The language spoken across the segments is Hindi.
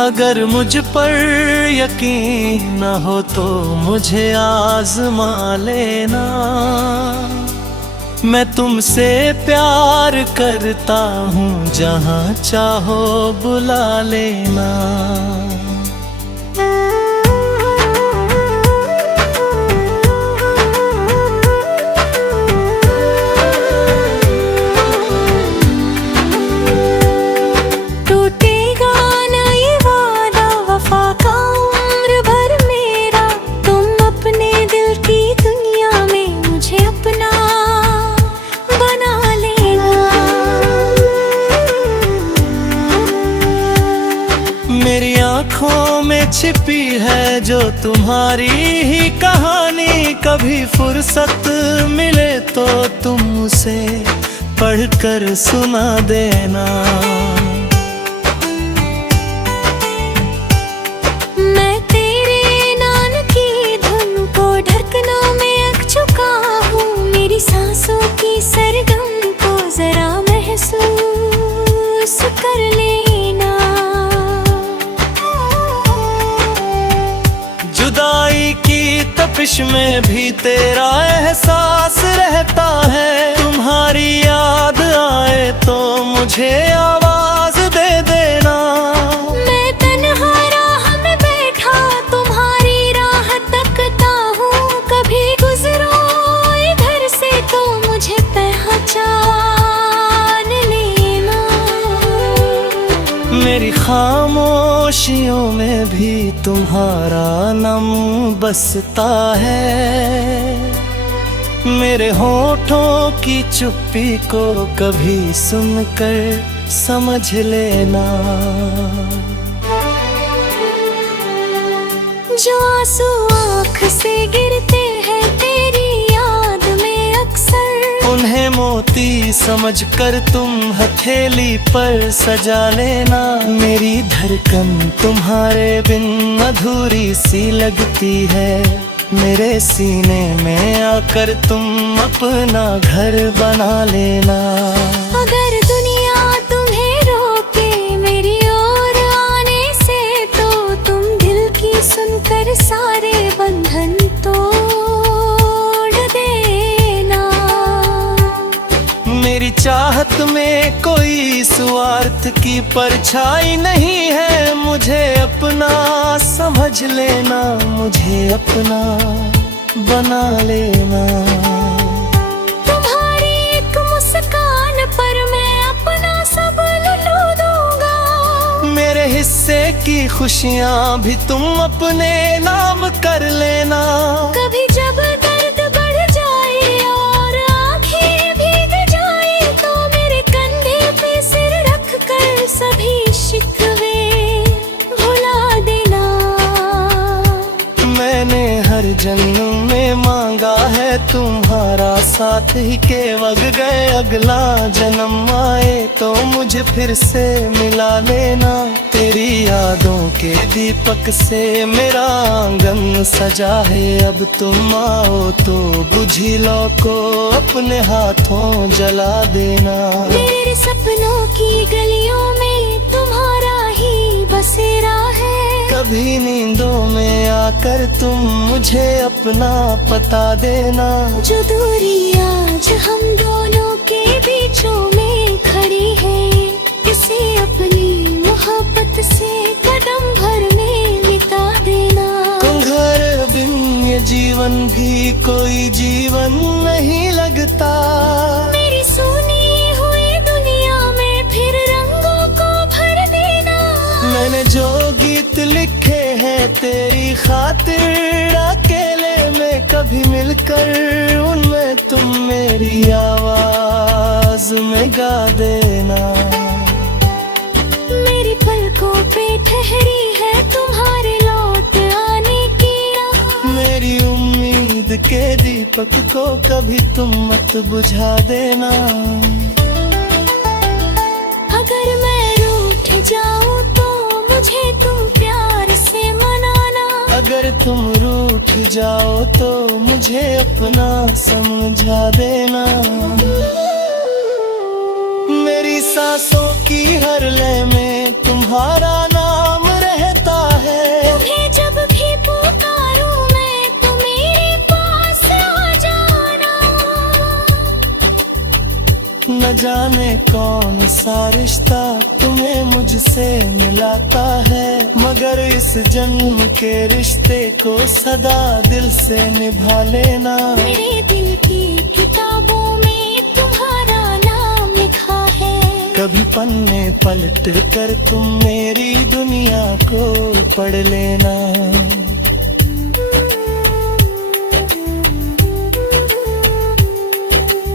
अगर मुझ पर यकीन न हो तो मुझे आजमा लेना। मैं तुमसे प्यार करता हूँ, जहाँ चाहो बुला लेना। मेरी आँखों में छिपी है जो तुम्हारी ही कहानी, कभी फुर्सत मिले तो तुम उसे पढ़कर सुना देना। मैं तेरे नाम की धुन को धड़कनों में अख चुका हूँ, मेरी सांसों की सरगम को जरा महसूस कर लेना। जुदाई की तपिश में भी तेरा एहसास रहता है, तुम्हारी याद आए तो मुझे आवाज दे देना। मैं तन्हा राह में बैठा तुम्हारी राह तकता हूँ, कभी गुजरो इधर से तो मुझे पहचान लेना। मेरी खामोशियों में भी तुम्हारा नाम बसता है, मेरे होठों की चुप्पी को कभी सुनकर समझ लेना। जो आंसू आँख से गिरते हैं तेरी याद में अक्सर, उन्हें मोती समझकर तुम हथेली पर सजा लेना। मेरी धड़कन तुम्हारे बिन अधूरी सी लगती है, मेरे सीने में आकर तुम अपना घर बना लेना। अगर दुनिया तुम्हें रोके मेरी ओर आने से, तो तुम दिल की सुनकर सारे बंधन तोड़ देना। मेरी चाहत में कोई स्वार्थ की परछाई नहीं है, मुझे अपना समझ लेना, मुझे अपना बना लेना। तुम्हारी एक मुस्कान पर मैं अपना सब लुटा दूंगा, मेरे हिस्से की खुशियाँ भी तुम अपने नाम कर लेना। कभी जब दर्द बढ़ जाए और आंखें भीग जाए, तो मेरे कंधे पे सिर रख कर सभी शिकवे भुला देना। मैंने हर जन्म में मांगा है तुम्हारा साथ ही के वग गए, अगला जन्म आए तो मुझे फिर से मिला लेना। तेरी यादों के दीपक से मेरा आंगन सजा है, अब तुम आओ तो बुझी लो को अपने हाथों जला देना। मेरे सपनों की गलियों में तुम्हारा ही बसेरा है, कभी नींदों में आकर तुम मुझे अपना पता देना। जो दूरी आज हम दोनों के बीचों में खड़ी है, इसे अपनी मोहब्बत से कदम भर में मिटा देना। तुम्हारे बिन ये जीवन भी कोई जीवन नहीं लगता, मेरी सुनी हुई दुनिया में फिर रंगों को भर देना। मैंने जो गीत लिखे हैं तेरी खातिर अकेले में, कभी मिलकर उनमें तुम मेरी आवाज में गा देना। मेरी पलकों पे ठहरी है तुम्हारे लौट आने की राह, मेरी उम्मीद के दीपक को कभी तुम मत बुझा देना। अगर मैं रूठ जाऊं तो मुझे तुम प्यार से मनाना, अगर तुम रूठ जाओ तो मुझे अपना समझा देना। मेरी सांसों की हर लय में तुम्हारा नाम रहे, न जाने कौन सा रिश्ता तुम्हें मुझसे मिलाता है, मगर इस जन्म के रिश्ते को सदा दिल से निभा लेना। मेरे दिल की किताबों में तुम्हारा नाम लिखा है, कभी पन्ने पलट कर तुम मेरी दुनिया को पढ़ लेना।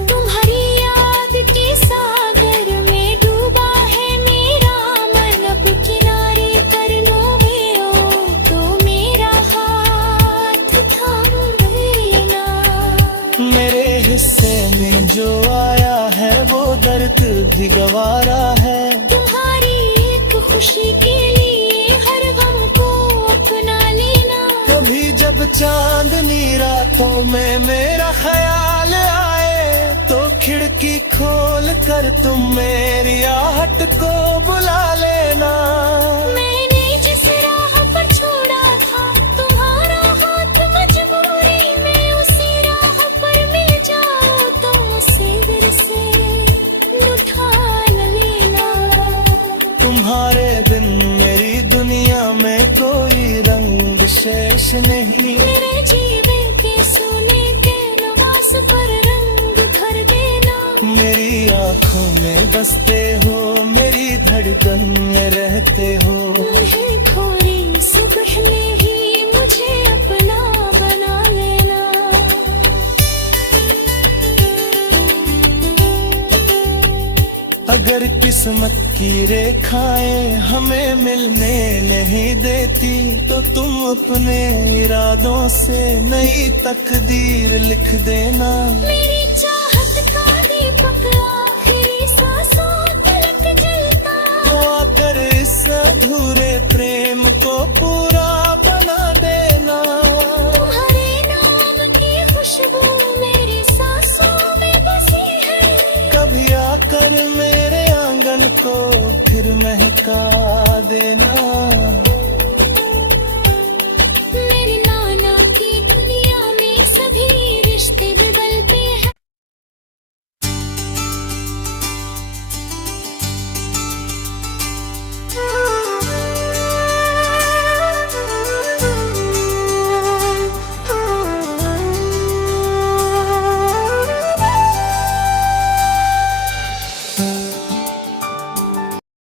तुम्हारी याद के सागर में डूबा है मेरा मन, अब किनारे कर लोगे ओ तो मेरा हाथ थाम लेना। मेरे हिस्से में जो आया है वो दर्द भी गवारा है, तुम्हारी एक खुशी के लिए हर गम को अपना लेना। कभी जब चांदनी रातों में मेरा ख्याल आए तो खिड़की खोल कर तुम मेरी आहट को बुला लेना। मैंने जिस राह पर छोड़ा था तुम्हारा हाथ, मजबूरी में उसी राह पर मिल जाओ तो उसे फिर से उठा लेना। तुम्हारे बिन मेरी दुनिया में कोई रंग शेष नहीं, मेरे जीवे के सोने के नवास पर रंग भर देना। मेरी आँखों में बसते हो, मेरी धड़कन में रहते हो। मुझे खोरी सुबह में ही मुझे अपना बना लेना। अगर किस्मत की रेखाएं हमें मिलने नहीं देती तो तुम अपने इरादों से नई तकदीर लिख देना।